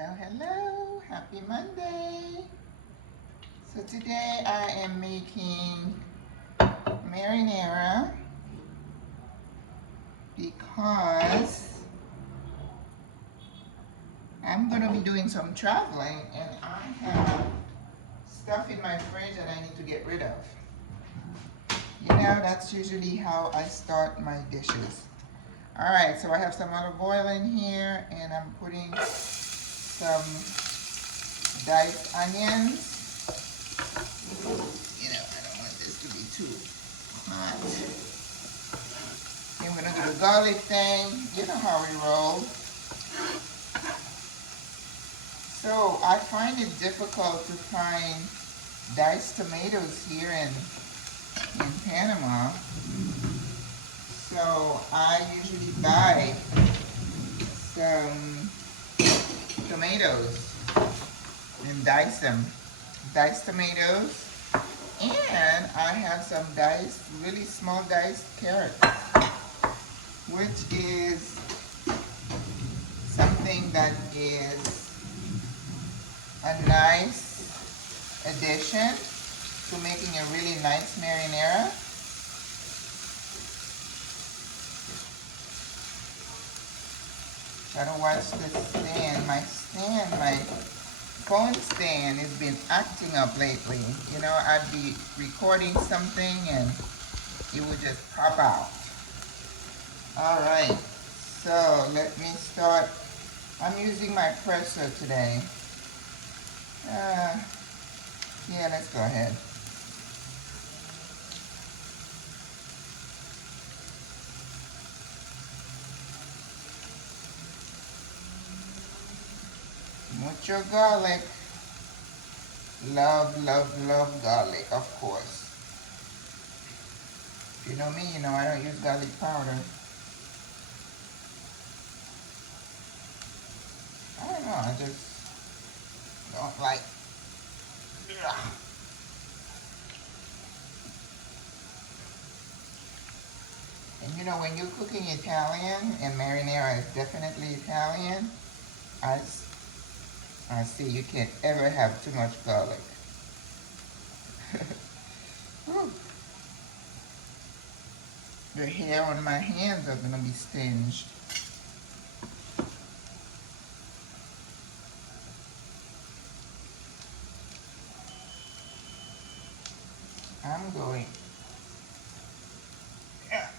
Hello, happy Monday. So today I am making marinara because I'm going to be doing some traveling and I have stuff in my fridge that I need to get rid of. You know, that's usually how I start my dishes. Alright, so I have some olive oil in here and I'm putting some diced onions. You know, I don't want this to be too hot. I'm going to do the garlic thing. You know how we roll. So I find it difficult to find diced tomatoes here in Panama. So I usually buy some tomatoes and dice them. Diced tomatoes. And I have some diced, really small diced carrots, which is something that is a nice addition to making a really nice marinara. Gotta watch this stand. My phone stand has been acting up lately. You know, I'd be recording something and it would just pop out. Alright, so let me start. I'm using my presser today. Yeah, let's go ahead. Mucho garlic. Love, love, love garlic, of course. If you know me, you know I don't use garlic powder. I don't know, I just don't like. Ugh. And you know, when you're cooking Italian, and marinara is definitely Italian, I see you can't ever have too much garlic. The hair on my hands are gonna be singed. I'm going. Yeah.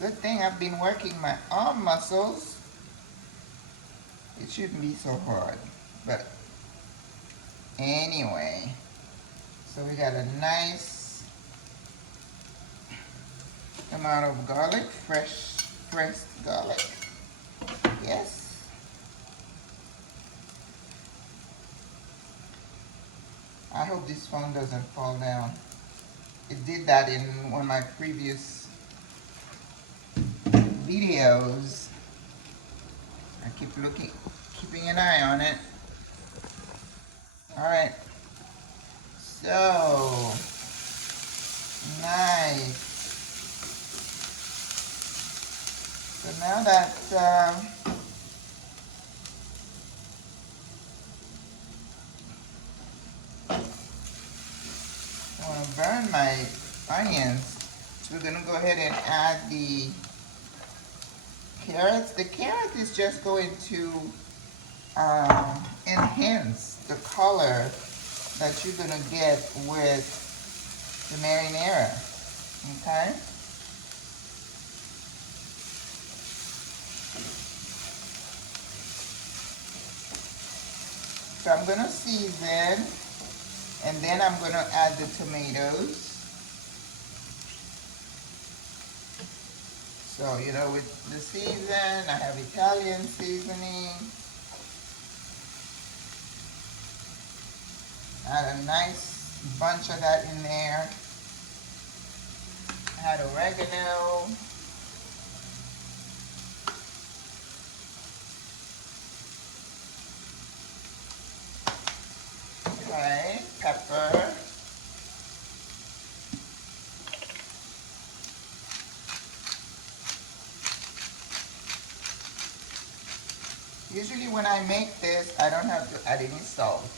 Good thing I've been working my arm muscles. It shouldn't be so hard. But anyway, so we got a nice amount of garlic, fresh pressed garlic. Yes. I hope this phone doesn't fall down. It did that in one of my previous videos. I keep keeping an eye on it. Alright. So nice. So now that I want to burn my onions, so we're going to go ahead and add the carrots. The carrot is just going to enhance the color that you're going to get with the marinara. Okay? So I'm going to season, and then I'm going to add the tomatoes. So, you know, with the season, I have Italian seasoning. Add a nice bunch of that in there. Add oregano. Okay, pepper. Usually when I make this, I don't have to add any salt.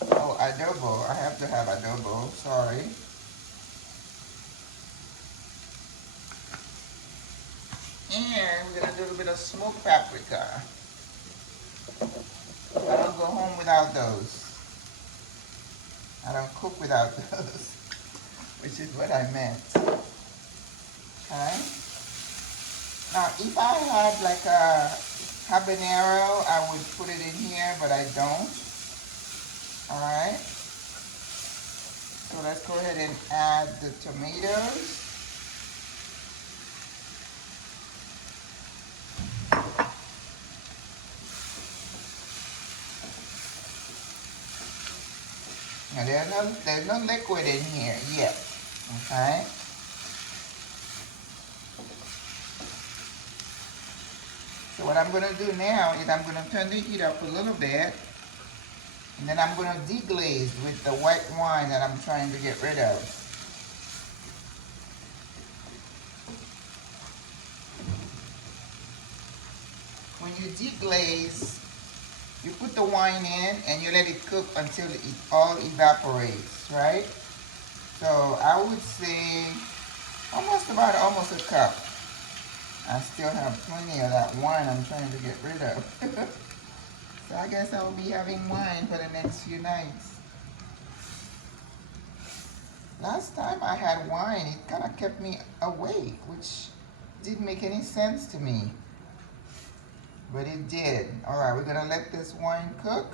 Oh, adobo. I have to have adobo. Sorry. And we're gonna do a little bit of smoked paprika. I don't go home without those. I don't cook without those, which is what I meant. Okay. Now, if I had like a habanero, I would put it in here, but I don't. All right. So let's go ahead and add the tomatoes. Now there's no liquid in here yet. Okay. So what I'm going to do now is I'm going to turn the heat up a little bit, and then I'm going to deglaze with the white wine that I'm trying to get rid of. When you deglaze, you put the wine in and you let it cook until it all evaporates, right? So I would say almost a cup. I still have plenty of that wine I'm trying to get rid of. So I guess I'll be having wine for the next few nights. Last time I had wine, it kind of kept me awake, which didn't make any sense to me. But it did. All right, we're gonna let this wine cook.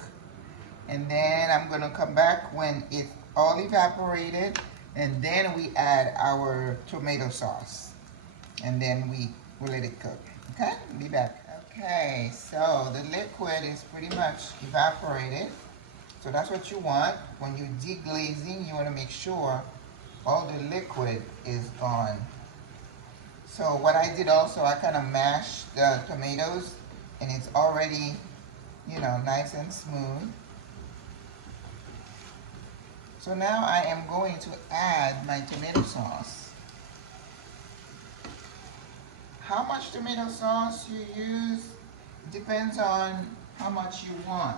And then I'm gonna come back when it's all evaporated. And then we add our tomato sauce. And then we will let it cook. Okay, be back. Okay, so the liquid is pretty much evaporated. So that's what you want. When you're deglazing, you want to make sure all the liquid is gone. So what I did also, I kind of mashed the tomatoes, and it's already, you know, nice and smooth. So now I am going to add my tomato sauce. How much tomato sauce you use depends on how much you want.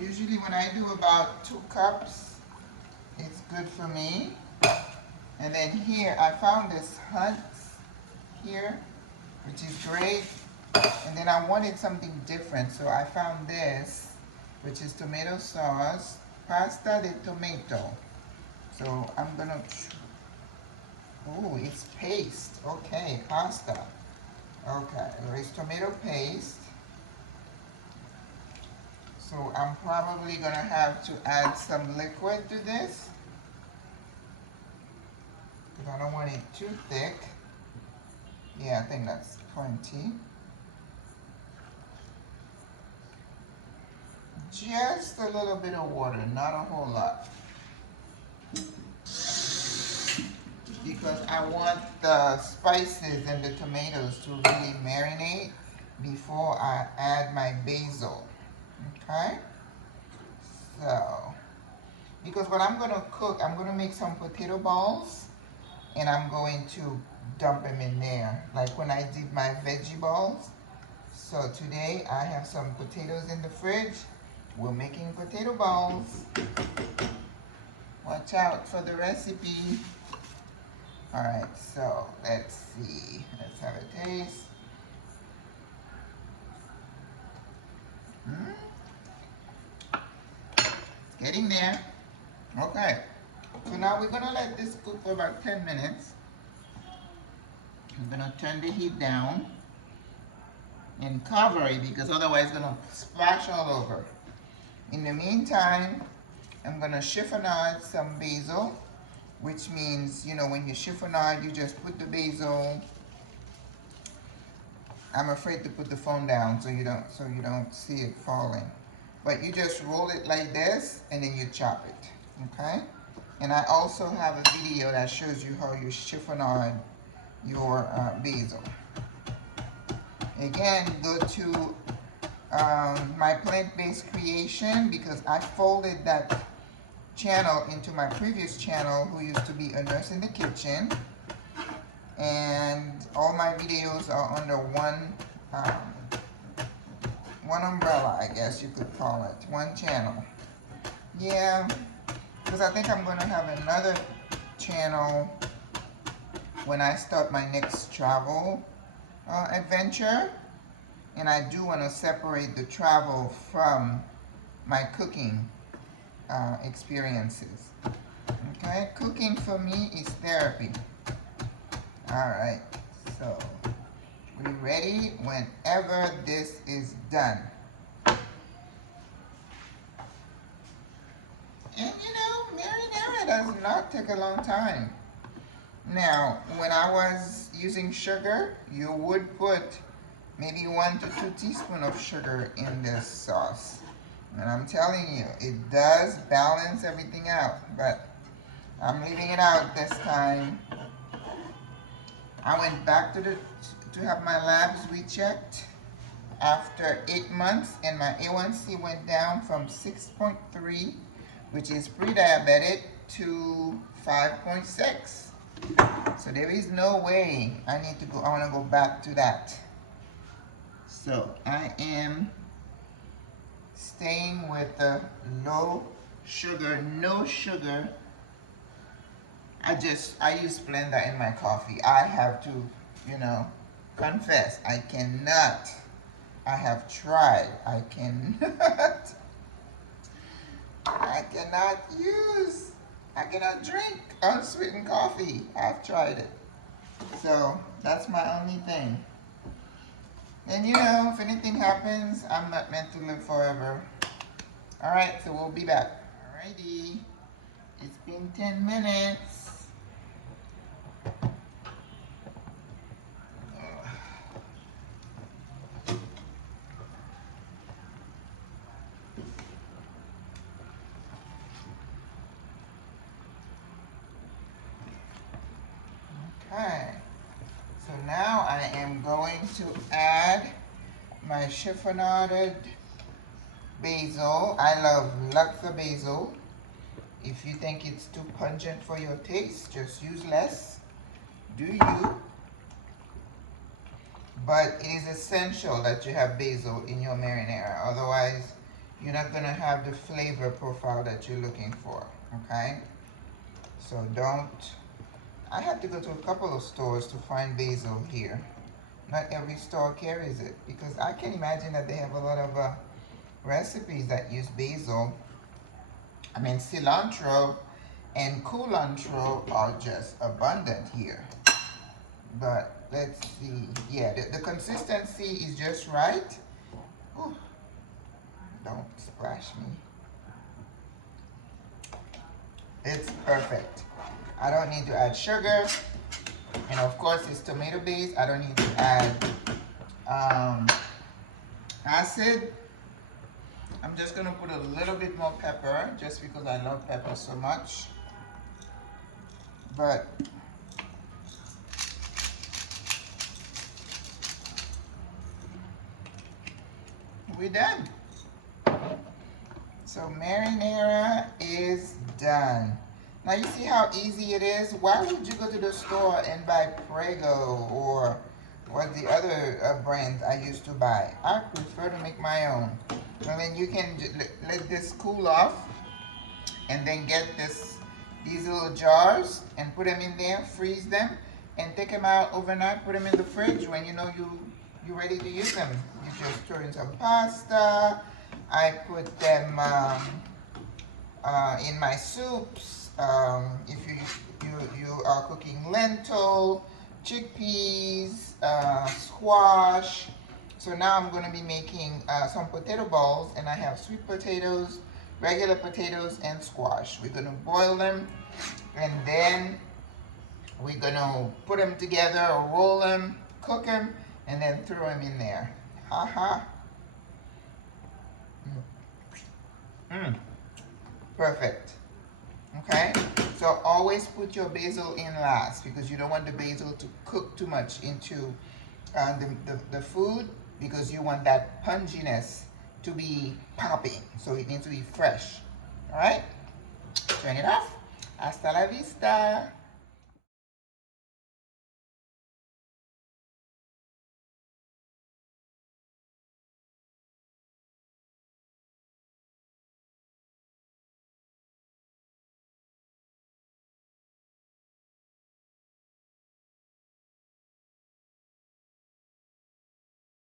Usually when I do about 2 cups, it's good for me. And then here, I found this Hunt's here, which is great. And then I wanted something different, so I found this, which is tomato sauce, pasta de tomato. So I'm gonna, oh, it's paste. Okay, pasta. Okay, it's tomato paste. So I'm probably gonna have to add some liquid to this, because I don't want it too thick. Yeah, I think that's plenty. Just a little bit of water, not a whole lot. Because I want the spices and the tomatoes to really marinate before I add my basil. Okay? So, because what I'm gonna cook, I'm gonna make some potato balls, and I'm going to dump them in there, like when I did my veggie balls. So today I have some potatoes in the fridge. We're making potato balls. Watch out for the recipe. All right, so let's see. Let's have a taste. It's getting there. Okay. So now we're gonna let this cook for about 10 minutes. I'm gonna turn the heat down and cover it, because otherwise it's gonna splash all over. In the meantime, I'm gonna chiffonade some basil, which means, you know, when you chiffonade, you just put the basil. I'm afraid to put the phone down so you don't see it falling. But you just roll it like this, and then you chop it, okay? And I also have a video that shows you how you chiffonade your basil. Again, go to my plant-based creation, because I folded that channel into my previous channel, who used to be a nurse in the kitchen. and all my videos are under one umbrella, I guess you could call it, one channel. Yeah, because I think I'm going to have another channel when I start my next travel adventure, and I do want to separate the travel from my cooking experiences. Okay, cooking for me is therapy. Alright, so we're ready whenever this is done. And you know, marinara does not take a long time. Now, when I was using sugar, you would put maybe 1 to 2 teaspoons of sugar in this sauce. And I'm telling you, it does balance everything out, but I'm leaving it out this time. I went back to have my labs rechecked after 8 months, and my A1C went down from 6.3, which is pre-diabetic, to 5.6. So there is no way I want to go back to that. So I am staying with the low sugar, no sugar. I use Splenda in my coffee. I have to, you know, confess, I cannot. I have tried. I cannot. I cannot drink unsweetened coffee. I've tried it. So that's my only thing. And you know, if anything happens, I'm not meant to live forever. Alright, so we'll be back. Alrighty. It's been 10 minutes. Okay, so now I am going to add my chiffonade basil. I love lots of basil. If you think it's too pungent for your taste, just use less. Do you? But it is essential that you have basil in your marinara. Otherwise, you're not going to have the flavor profile that you're looking for. Okay? So don't. I had to go to a couple of stores to find basil here. Not every store carries it, because I can imagine that they have a lot of recipes that use basil. I mean, cilantro and culantro are just abundant here. But let's see. Yeah, the consistency is just right. Ooh, don't splash me. It's perfect. I don't need to add sugar. And of course, it's tomato based. I don't need to add acid. I'm just going to put a little bit more pepper just because I love pepper so much. But we're done. So marinara is done. Now you see how easy it is? Why would you go to the store and buy Prego or what the other brands I used to buy? I prefer to make my own. And then you can let this cool off and then get these little jars and put them in there, freeze them, and take them out overnight, put them in the fridge. When you know you're ready to use them, you just throw in some pasta. I put them in my soups. If you are cooking lentil, chickpeas, squash. So now I'm going to be making some potato balls, and I have sweet potatoes, regular potatoes, and squash. We're going to boil them, and then we're going to put them together, or roll them, cook them, and then throw them in there. Haha. Perfect. Okay, so always put your basil in last, because you don't want the basil to cook too much into the food, because you want that punginess to be popping. So it needs to be fresh. All right, turn it off. Hasta la vista.